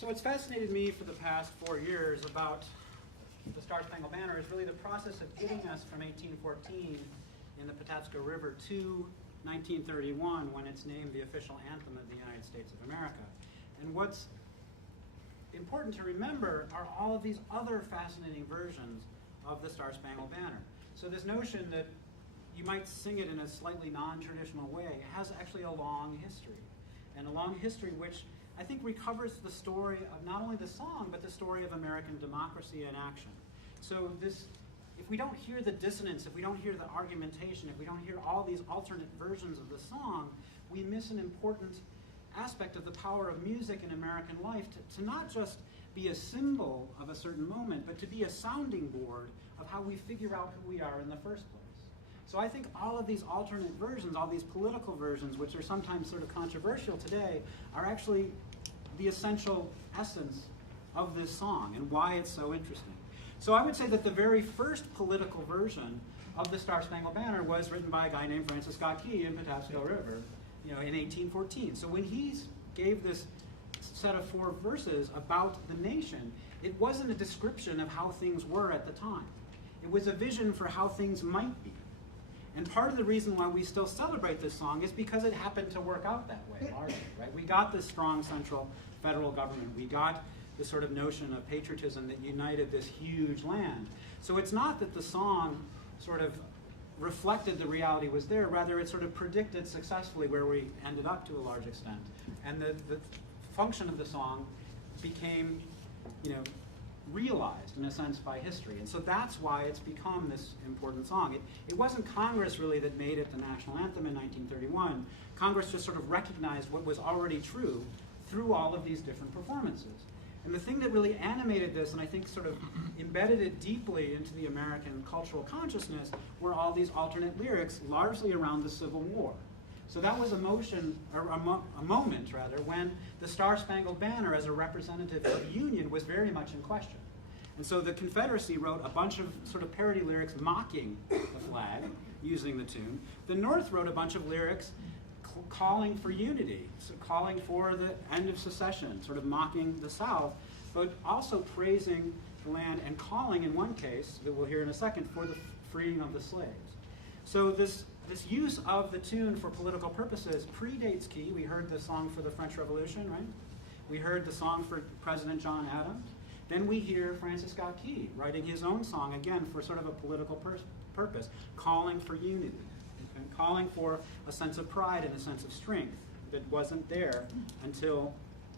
So what's fascinated me for the past 4 years about the Star-Spangled Banner is really the process of getting us from 1814 in the Patapsco River to 1931, when it's named the official anthem of the United States of America. And what's important to remember are all of these other fascinating versions of the Star-Spangled Banner. So this notion that you might sing it in a slightly non-traditional way has actually a long history. And a long history which I think recovers the story of not only the song, but the story of American democracy in action. So this, if we don't hear the dissonance, if we don't hear the argumentation, if we don't hear all these alternate versions of the song, we miss an important aspect of the power of music in American life to not just be a symbol of a certain moment, but to be a sounding board of how we figure out who we are in the first place. So I think all of these alternate versions, all these political versions, which are sometimes sort of controversial today, are actually the essential essence of this song and why it's so interesting. So I would say that the very first political version of the Star-Spangled Banner was written by a guy named Francis Scott Key in Patapsco River, in 1814. So when he gave this set of 4 verses about the nation, it wasn't a description of how things were at the time. It was a vision for how things might be. And part of the reason why we still celebrate this song is because it happened to work out that way, largely, right? We got this strong central federal government. We got this sort of notion of patriotism that united this huge land. So it's not that the song sort of reflected the reality was there, rather it sort of predicted successfully where we ended up to a large extent. And the function of the song became, realized in a sense by history. And so that's why it's become this important song. It wasn't Congress really that made it the national anthem in 1931. Congress just sort of recognized what was already true through all of these different performances. And the thing that really animated this, and I think sort of embedded it deeply into the American cultural consciousness, were all these alternate lyrics, largely around the Civil War. So that was a moment, when the Star-Spangled Banner as a representative of the Union was very much in question. And so the Confederacy wrote a bunch of sort of parody lyrics mocking the flag, using the tune. The North wrote a bunch of lyrics calling for unity, so calling for the end of secession, sort of mocking the South, but also praising the land and calling, in one case, that we'll hear in a second, for the freeing of the slaves. So this use of the tune for political purposes predates Key. We heard the song for the French Revolution, right? We heard the song for President John Adams. Then we hear Francis Scott Key writing his own song, again, for sort of a political purpose, calling for unity, okay? Calling for a sense of pride and a sense of strength that wasn't there until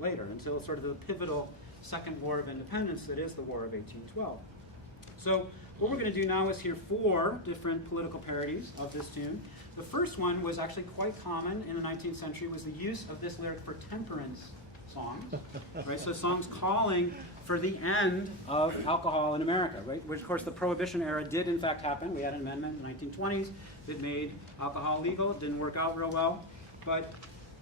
later, until sort of the pivotal Second War of Independence that is the War of 1812. So what we're going to do now is hear 4 different political parodies of this tune. The first one was actually quite common in the 19th century, was the use of this lyric for temperance songs, right? So songs calling for the end of alcohol in America, right? Which, of course, the Prohibition era did in fact happen. We had an amendment in the 1920s that made alcohol legal. It didn't work out real well. But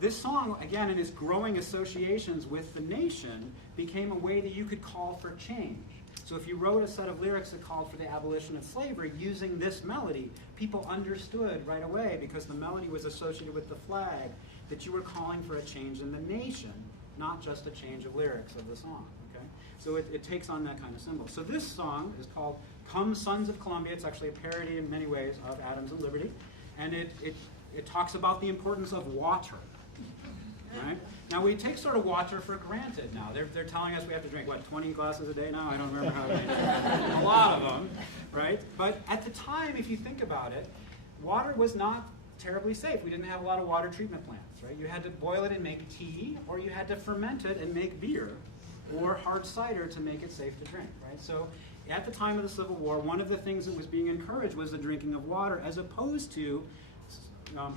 this song, again, in its growing associations with the nation, became a way that you could call for change. So if you wrote a set of lyrics that called for the abolition of slavery using this melody, people understood right away, because the melody was associated with the flag, that you were calling for a change in the nation, not just a change of lyrics of the song. Okay? So it takes on that kind of symbol. So this song is called Come Sons of Columbia. It's actually a parody in many ways of Adams and Liberty. And it talks about the importance of water. Right? Now we take sort of water for granted now. They're telling us we have to drink, 20 glasses a day now? I don't remember how many. A lot of them, right? But at the time, if you think about it, water was not terribly safe. We didn't have a lot of water treatment plants, right? You had to boil it and make tea, or you had to ferment it and make beer, or hard cider to make it safe to drink, right? So at the time of the Civil War, one of the things that was being encouraged was the drinking of water, as opposed to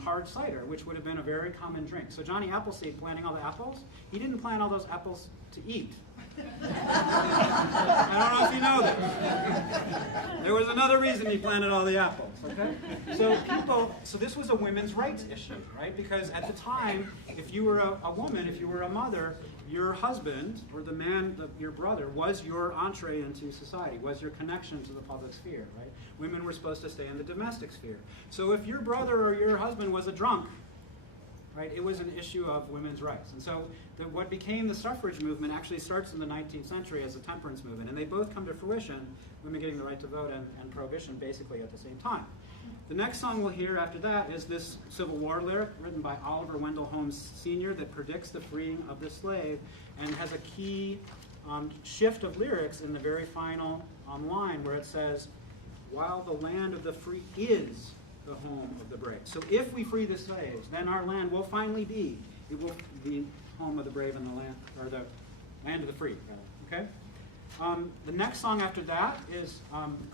hard cider, which would have been a very common drink. So Johnny Appleseed planting all the apples, he didn't plant all those apples to eat. I don't know if you know this. There was another reason he planted all the apples, okay? So this was a women's rights issue, right? Because at the time, if you were a woman, if you were a mother, your husband, or the man, your brother, was your entree into society, was your connection to the public sphere, right? Women were supposed to stay in the domestic sphere. So if your brother or your husband was a drunk, right? It was an issue of women's rights. And so what became the suffrage movement actually starts in the 19th century as a temperance movement, and they both come to fruition, women getting the right to vote and prohibition basically at the same time. The next song we'll hear after that is this Civil War lyric written by Oliver Wendell Holmes Sr. that predicts the freeing of the slave and has a key shift of lyrics in the very final line where it says, while the land of the free is the home of the brave. So if we free the slaves, then our land will finally be, it will be home of the brave and the land, or the land of the free, rather, okay? The next song after that is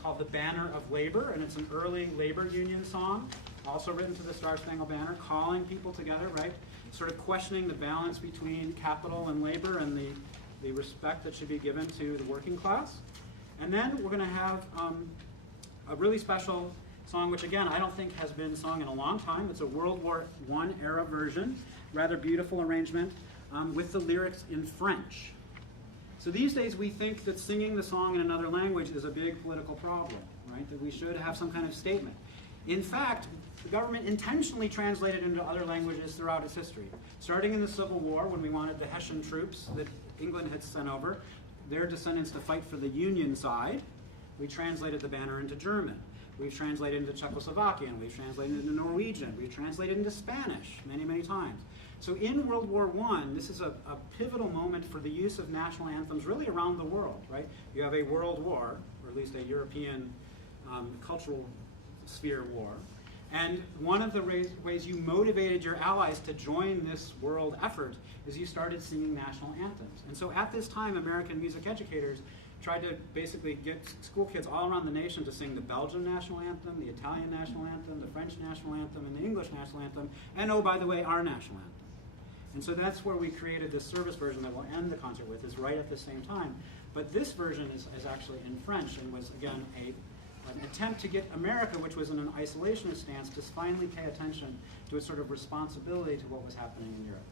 called The Banner of Labor, and it's an early labor union song, also written to the Star-Spangled Banner, calling people together, right? Sort of questioning the balance between capital and labor and the respect that should be given to the working class. And then we're going to have a really special song, which again, I don't think has been sung in a long time. It's a World War I era version, rather beautiful arrangement, with the lyrics in French. So these days we think that singing the song in another language is a big political problem, right? That we should have some kind of statement. In fact, the government intentionally translated into other languages throughout its history. Starting in the Civil War, when we wanted the Hessian troops that England had sent over, their descendants to fight for the Union side, we translated the banner into German. We've translated into Czechoslovakian, we've translated into Norwegian, we've translated into Spanish many, many times. So in World War I, this is a pivotal moment for the use of national anthems really around the world, right? You have a world war, or at least a European cultural sphere war, and one of the ways you motivated your allies to join this world effort is you started singing national anthems. And so at this time, American music educators tried to basically get school kids all around the nation to sing the Belgian national anthem, the Italian national anthem, the French national anthem, and the English national anthem, and oh, by the way, our national anthem. And so that's where we created this service version that we'll end the concert with, is right at the same time. But this version is actually in French and was, again, an attempt to get America, which was in an isolationist stance, to finally pay attention to its sort of responsibility to what was happening in Europe.